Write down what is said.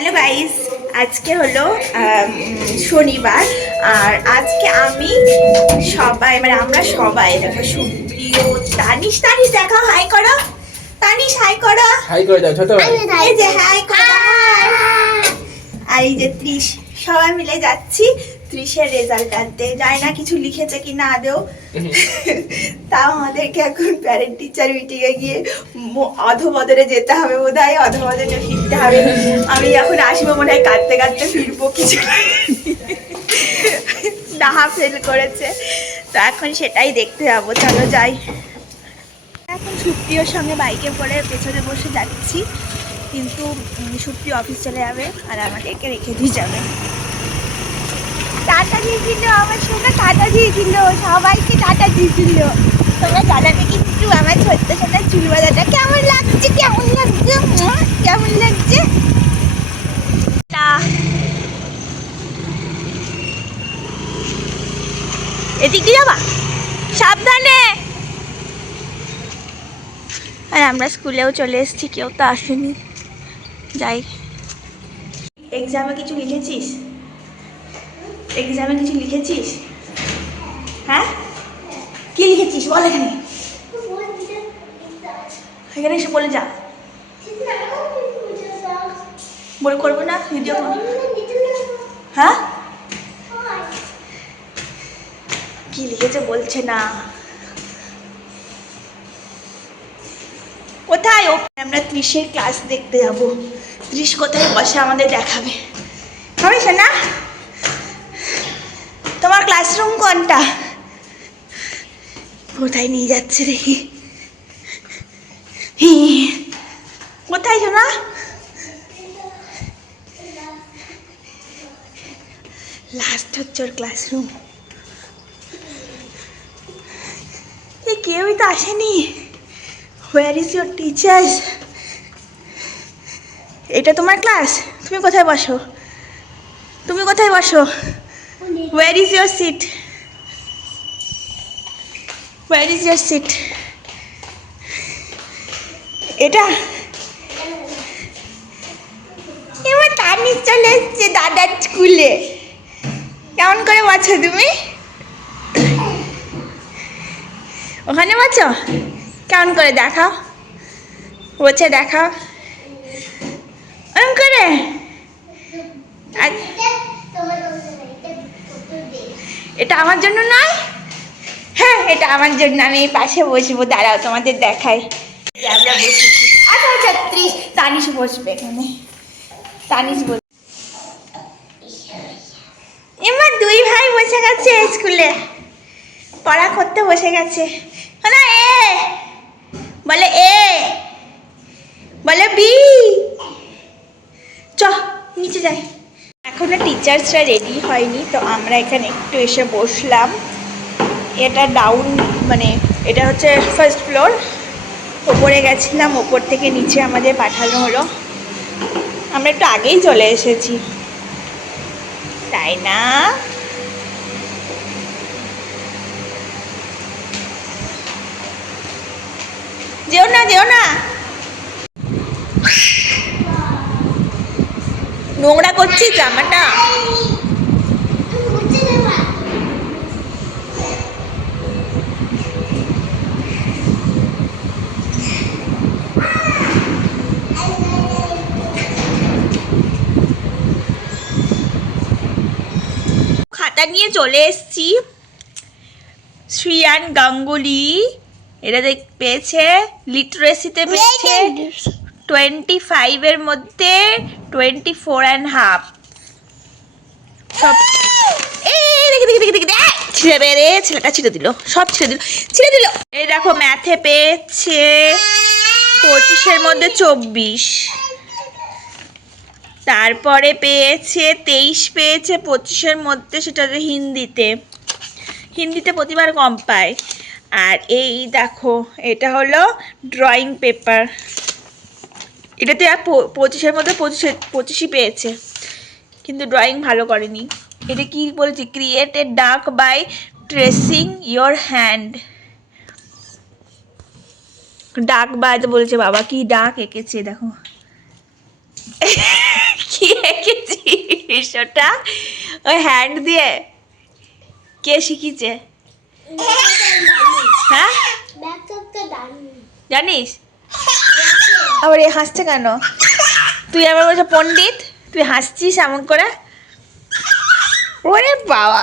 Hello guys, আজকে হলো শনিবার। আর আজকে আমি সবাই মানে আমরা সবাই দেখো, সুপ্রিয়, তানিশ তানিশ দেখা, হাই করো তানিশ, হাই করো, হাই করে দাও ছোট ভাই। এই যে হাই করো, আর এই যে ত্রিশ, সবাই মিলে যাচ্ছি ত্রিশের রেজাল্ট আনতে। জানি না কিছু লিখেছে কি না আদেও। তাও আমাদেরকে এখন প্যারেন্ট টিচার মিটিংয়ে গিয়ে অধবদরে যেতে হবে, বোধ হয় অধবদরে ফিরতে হবে। আমি যখন আসবো মনে হয় কাঁদতে কাঁদতে ফিরবো, কিছু ডাহা ফেল করেছে। তো এখন সেটাই দেখতে যাবো, চলো যাই। এখন সুপ্রিয়র সঙ্গে বাইকে করে পেছনে বসে যাচ্ছি, কিন্তু সুপ্রিয় অফিস চলে যাবে আর আমাদেরকে রেখে দিয়ে যাবে। টাটা দিয়েছিল আমার সঙ্গে, টাটা দিয়েছিল সবাইকে, টাটা দিয়েছিল। তোমরা জানাবে কিন্তু আমার ছোট্ট ছোট্ট চুল বাঁধাটা কেমন লাগছে, কেমন লাগছে, কেমন লাগছে। এদিক দিয়ে যাবা, সাবধানে। আর আমরা স্কুলেও চলে এসেছি, কেউ তো আসেনি। যাই। এক্সামে কিছু লিখেছিস? এক্সামে কিছু লিখেছিস? হ্যাঁ, কি লিখেছিস বল। এখানে এখানে এসে বলে যা। বলে করবো না ভিডিও? হ্যাঁ, কি লিখেছে বলছে না। কোথায় ও? আমরা ত্রিশের ক্লাস দেখতে যাবো। ত্রিশ কোথায় বসে আমাদের দেখাবে, হবে না? তোমার ক্লাসরুম কোনটা? কোথায় নিয়ে যাচ্ছে দেখি। কোথায় শোনা? লাস্ট হচ্ছে ওর ক্লাসরুম। কেউই তো আসেনি। Where is your teachers? এটা তোমার ক্লাস? তুমি কোথায় বসো? তুমি কোথায় বসো? Where is your seat? Where is your seat? এটা এবার তানিশ চলে এসছে দাদার স্কুলে। কেমন করে বসো তুমি? ওখানে বসো? কেমন করে দেখাও, বসে দেখাও এমন করে। এটা আমার জন্য নয়? হ্যাঁ, এটা আমার জন্য। আমি এই পাশে বসবো, দাঁড়াও তোমাদের দেখাই। আমরা বসেছি। আচ্ছা আচ্ছা, তানিশ বসবে এখানে। তানিশ বসবে। এবার দুই ভাই বসে গেছে স্কুলে, পড়া করতে বসে গেছে। না এ বলে, এ বলে বি। চ নিচে যাই। এখনো টিচার্সরা রেডি হয়নি, তো আমরা এখানে একটু এসে বসলাম। এটা ডাউন, মানে এটা হচ্ছে ফার্স্ট ফ্লোর। ওপরে গেছিলাম, ওপর থেকে নিচে আমাদের পাঠানো হলো। আমরা একটু আগেই চলে এসেছি, তাই না? যেও না, যেও না, নোংরা করছিস জামাটা। খাতা নিয়ে চলে এসছি। শ্রিয়ান গাঙ্গুলি এটা পেয়েছে, লিটারেসিতে পেয়েছে 25-এর মধ্যে 24.5। সব ছিঁড়ে রে, ছেলেটা ছিঁড়ে দিল, সব ছিঁড়ে দিল, ছিঁড়ে দিল। এই দেখো ম্যাথে পেয়েছে 25-এর মধ্যে 24। তারপরে পেয়েছে 23 পেয়েছে 25-এর মধ্যে, সেটা হিন্দিতে প্রতিবার কম পায়। আর এই দেখো, এটা হলো ড্রয়িং পেপার, এটাতে 25-এর মধ্যে 25ই পেয়েছে, কিন্তু ড্রয়িং ভালো করেনি। এটা কি বলেছি? ক্রিয়েট এ ডাক বাই ট্রেসিং ইয়োর হ্যান্ড। ডাক বাজ বলেছে, বাবা কি ডাক এঁকেছে দেখো। কি রহস্যটা ওই হ্যান্ড দিয়ে কে শিখিয়েছে? হ্যাঁ জানিস? আবার এই হাসছে কেন? তুই আবার বলছো পণ্ডিত, তুই হাসছিস এমন করে? ওরে বাবা